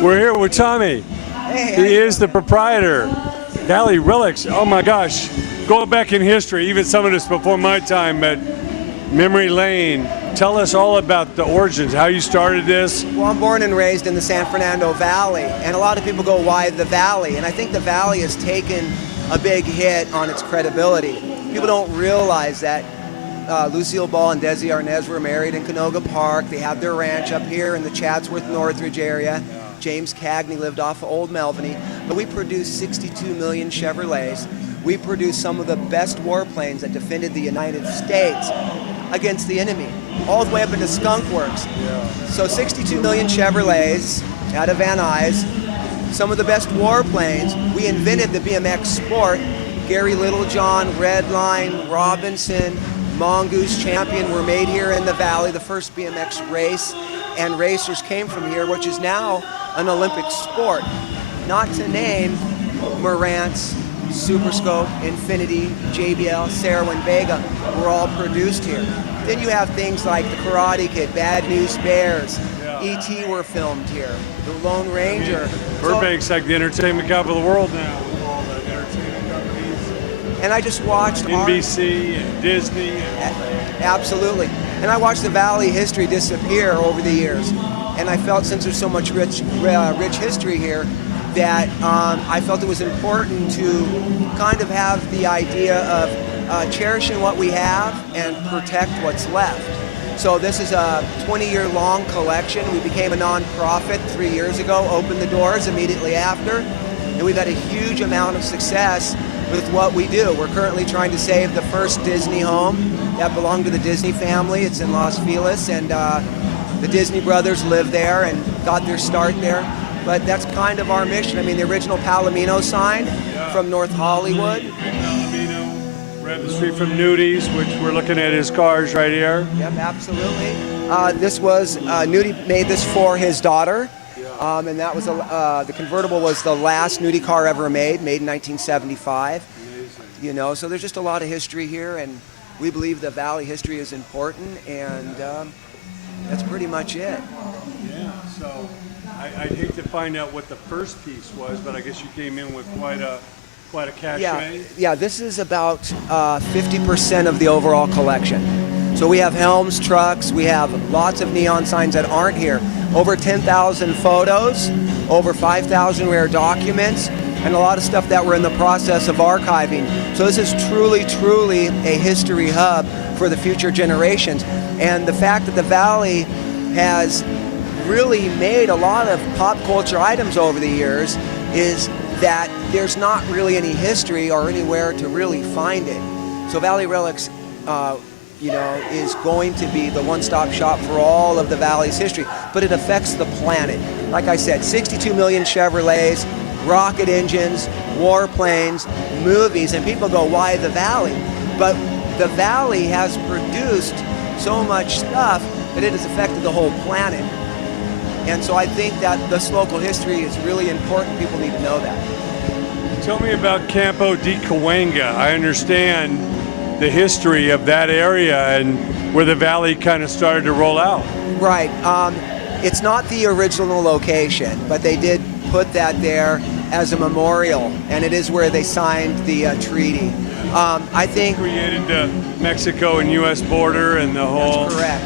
We're here with Tommy. Hey, he is the proprietor. Valley Relics. Oh my gosh. Going back in history, even some of this before my time, but memory lane. Tell us all about the origins, how you started this. Well, I'm born and raised in the San Fernando Valley, and a lot of people go, why the Valley? And I think the Valley has taken a big hit on its credibility. People don't realize that Lucille Ball and Desi Arnaz were married in Canoga Park. They have their ranch up here in the Chatsworth, Northridge area. James Cagney lived off of Old Melvany. But we produced 62 million Chevrolets. We produced some of the best warplanes that defended the United States against the enemy, all the way up into Skunk Works. So 62 million Chevrolets out of Van Nuys, some of the best warplanes. We invented the BMX sport. Gary Littlejohn, Redline, Robinson, Mongoose Champion were made here in the Valley, the first BMX race, and racers came from here, which is now an Olympic sport. Not to name Marantz, Super Scope, Infinity, JBL, Sarah and Vega were all produced here. Then you have things like the Karate Kid, Bad News Bears, E.T. were filmed here, the Lone Ranger. Burbank's like the entertainment capital of the world now, with all the entertainment companies. And I just watched NBC and Disney and all that. Absolutely. And I watched the Valley history disappear over the years. And I felt, since there's so much rich history here, that I felt it was important to kind of have the idea of cherishing what we have and protect what's left. So this is a 20-year-long collection. We became a non-profit 3 years ago, opened the doors immediately after, and we've had a huge amount of success with what we do. We're currently trying to save the first Disney home that belonged to the Disney family. It's in Los Feliz, and the Disney brothers live there and got their start there. But that's kind of our mission. I mean, the original Palomino sign from North Hollywood. Palomino, right up the street from Nudi's, which we're looking at his cars right here. Yep, absolutely. This was, Nudie made this for his daughter. And that was, the convertible was the last Nudie car ever made in 1975. Amazing. You know, so there's just a lot of history here, and we believe the Valley history is important, and that's pretty much it. Yeah, so I'd hate to find out what the first piece was, but I guess you came in with quite a cachet. Yeah, this is about 50% of the overall collection. So we have helms, trucks, we have lots of neon signs that aren't here. Over 10,000 photos, over 5,000 rare documents, and a lot of stuff that we're in the process of archiving. So this is truly, truly a history hub for the future generations. And the fact that the Valley has really made a lot of pop culture items over the years is that there's not really any history or anywhere to really find it. So Valley Relics, you know, is going to be the one-stop shop for all of the Valley's history, but it affects the planet. Like I said, 62 million Chevrolets, rocket engines, warplanes, movies, and people go, why the Valley? But the Valley has produced so much stuff that it has affected the whole planet. And so I think that this local history is really important. People need to know that. Tell me about Campo de Cahuenga. I understand the history of that area and where the Valley kind of started to roll out. Right. It's not the original location, but they did put that there as a memorial, and it is where they signed the treaty. I think created the Mexico and U.S. border and the whole. That's correct.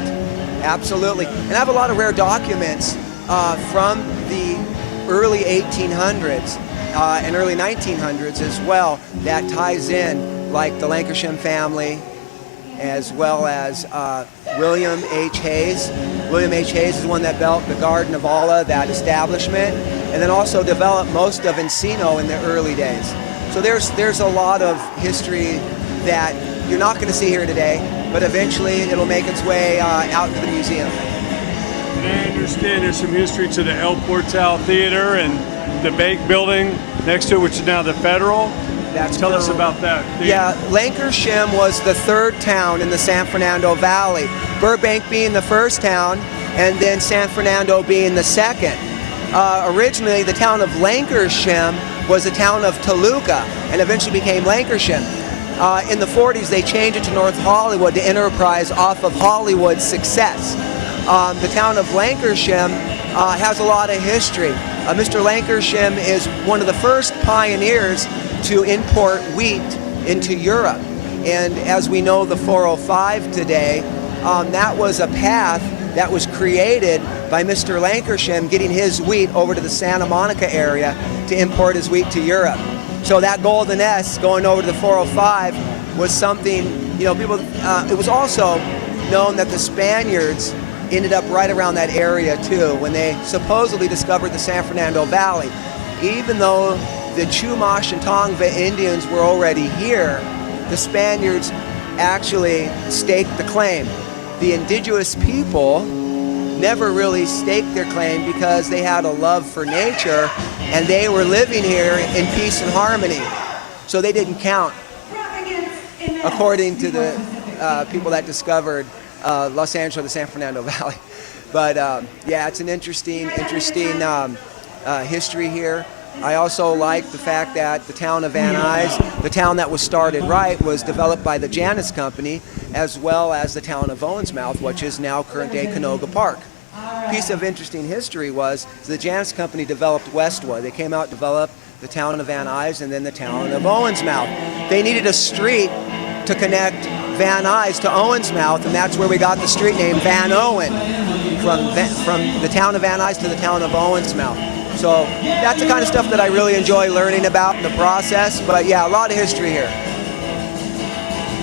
Absolutely. And I have a lot of rare documents from the early 1800s and early 1900s as well that ties in, like the Lancashire family, as well as William H. Hayes. William H. Hayes is the one that built the Garden of Allah, that establishment, and then also developed most of Encino in the early days. So there's a lot of history that you're not going to see here today, but eventually it'll make its way out to the museum. And I understand there's some history to the El Portal Theater and the Bank Building next to it, which is now the Federal. Tell us about that. Yeah, Lancashire was the third town in the San Fernando Valley. Burbank being the first town, and then San Fernando being the second. Originally, the town of Lancashire was the town of Toluca, and eventually became Lancashire. In the 40s, they changed it to North Hollywood to Enterprise off of Hollywood's success. The town of Lancashire has a lot of history. Mr. Lancashire is one of the first pioneers to import wheat into Europe. And as we know, the 405 today, that was a path that was created by Mr. Lancashire getting his wheat over to the Santa Monica area to import his wheat to Europe. So that Golden S going over to the 405 was something, you know, people, it was also known that the Spaniards ended up right around that area too when they supposedly discovered the San Fernando Valley. Even though the Chumash and Tongva Indians were already here, the Spaniards actually staked the claim. The indigenous people never really staked their claim because they had a love for nature and they were living here in peace and harmony. So they didn't count, according to the people that discovered Los Angeles, the San Fernando Valley. But yeah, it's an interesting history here. I also like the fact that the town of Van Nuys, the town that was started right, was developed by the Janus Company, as well as the town of Owensmouth, which is now current-day Canoga Park. Piece of interesting history was the Janus Company developed Westwood. They came out, developed the town of Van Nuys, and then the town of Owensmouth. They needed a street to connect Van Nuys to Owensmouth, and that's where we got the street name Van Owen, from the town of Van Nuys to the town of Owensmouth. So that's the kind of stuff that I really enjoy learning about in the process. But yeah, a lot of history here.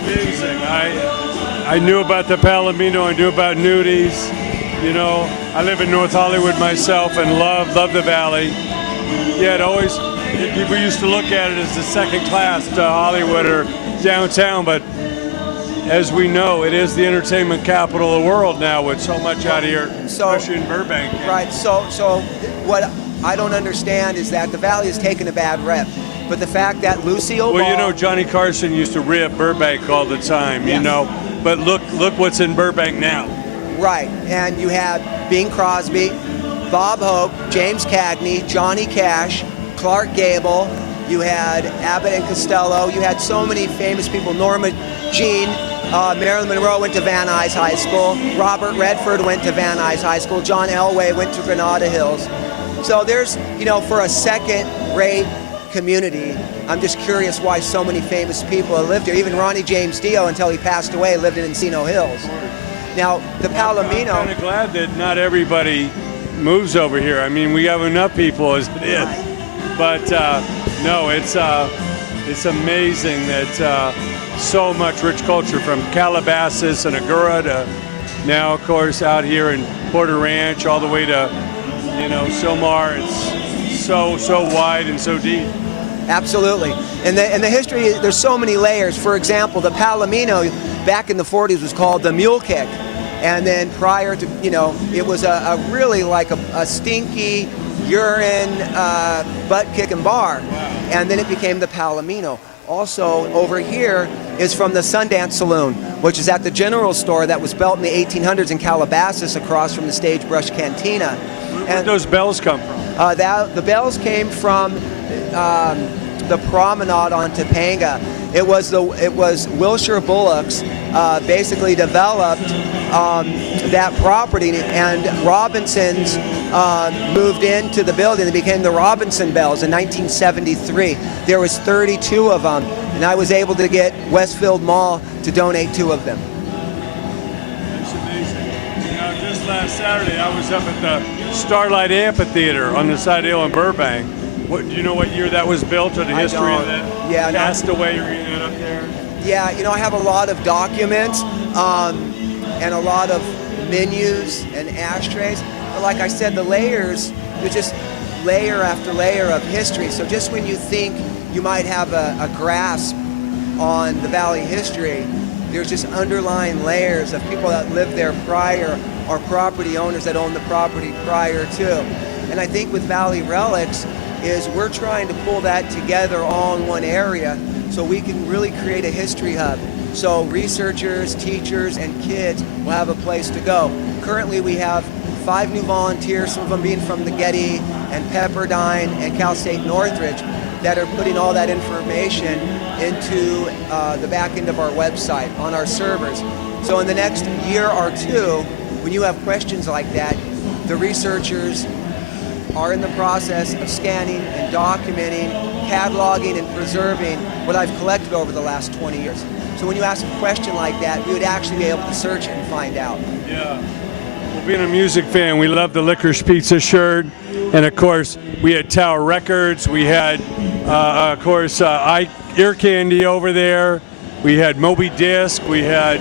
Amazing. I knew about the Palomino, I knew about nudies. You know, I live in North Hollywood myself and love the Valley. Yeah, people used to look at it as the second class to Hollywood or downtown, but as we know, it is the entertainment capital of the world now with so much out here, especially in Burbank. Right, so what I don't understand is that the Valley has taken a bad rep, but the fact that Lucille Well, you know, Johnny Carson used to rip Burbank all the time, yes. You know, but look what's in Burbank now. Right, and you had Bing Crosby, Bob Hope, James Cagney, Johnny Cash, Clark Gable, you had Abbott and Costello, you had so many famous people, Norma Jean, Marilyn Monroe went to Van Nuys High School, Robert Redford went to Van Nuys High School, John Elway went to Granada Hills. So there's, you know, for a second-rate community, I'm just curious why so many famous people have lived here. Even Ronnie James Dio, until he passed away, lived in Encino Hills. Now, the Palomino... I'm kind of glad that not everybody moves over here. I mean, we have enough people as it is. But no, it's amazing that so much rich culture from Calabasas and Agoura to now, of course, out here in Porter Ranch, all the way to, you know, Silmar. It's so wide and so deep. Absolutely. And the history, there's so many layers. For example, the Palomino back in the 40s was called the Mule Kick. And then prior to, you know, it was a really like a stinky urine butt kicking bar. Wow. And then it became the Palomino. Also over here is from the Sundance Saloon, which is at the General Store that was built in the 1800s in Calabasas across from the Stagebrush Cantina. Where'd those bells come from? The bells came from the promenade on Topanga. It was Wilshire Bullocks basically developed that property, and Robinsons moved into the building. They became the Robinson Bells in 1973. There was 32 of them, and I was able to get Westfield Mall to donate 2 of them. That's amazing. You know, just last Saturday, I was up at the Starlight Amphitheater on the side of the hill in Burbank. Do you know what year that was built, or the history of that? Yeah, Castaway Arena up there? Yeah, you know, I have a lot of documents and a lot of menus and ashtrays. But like I said, the layers, there's just layer after layer of history. So just when you think you might have a grasp on the Valley history, there's just underlying layers of people that lived there prior or property owners that owned the property prior to. And I think with Valley Relics is we're trying to pull that together all in one area so we can really create a history hub. So researchers, teachers, and kids will have a place to go. Currently we have 5 new volunteers, some of them being from the Getty and Pepperdine and Cal State Northridge, that are putting all that information into the back end of our website on our servers. So in the next year or two, when you have questions like that, the researchers are in the process of scanning and documenting, cataloging and preserving what I've collected over the last 20 years. So when you ask a question like that, we would actually be able to search it and find out. Yeah. Well, being a music fan, we love the Licorice Pizza shirt. And of course, we had Tower Records. We had, of course, Ear Candy over there. We had Moby Disc. We had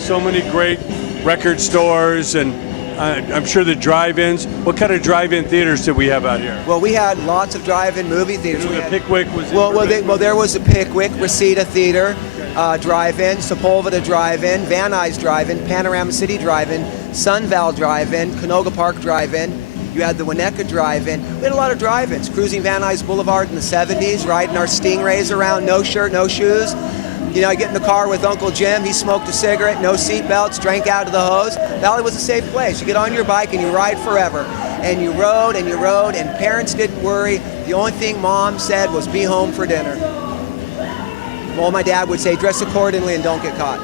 so many great record stores, and I'm sure the drive-ins. What kind of drive-in theaters did we have out here? Well, we had lots of drive-in movie theaters. The Pickwick was there was a Pickwick, Reseda Theater, drive-in, Sepulveda drive-in, Van Nuys drive-in, Panorama City drive-in, Sunval drive-in, Canoga Park drive-in. You had the Winnetka drive-in. We had a lot of drive-ins. Cruising Van Nuys Boulevard in the 70s, riding our Stingrays around, no shirt, no shoes. You know, I get in the car with Uncle Jim, he smoked a cigarette, no seat belts, drank out of the hose. Valley was a safe place. You get on your bike and you ride forever. And you rode, and parents didn't worry. The only thing Mom said was be home for dinner. Well, my dad would say, dress accordingly and don't get caught.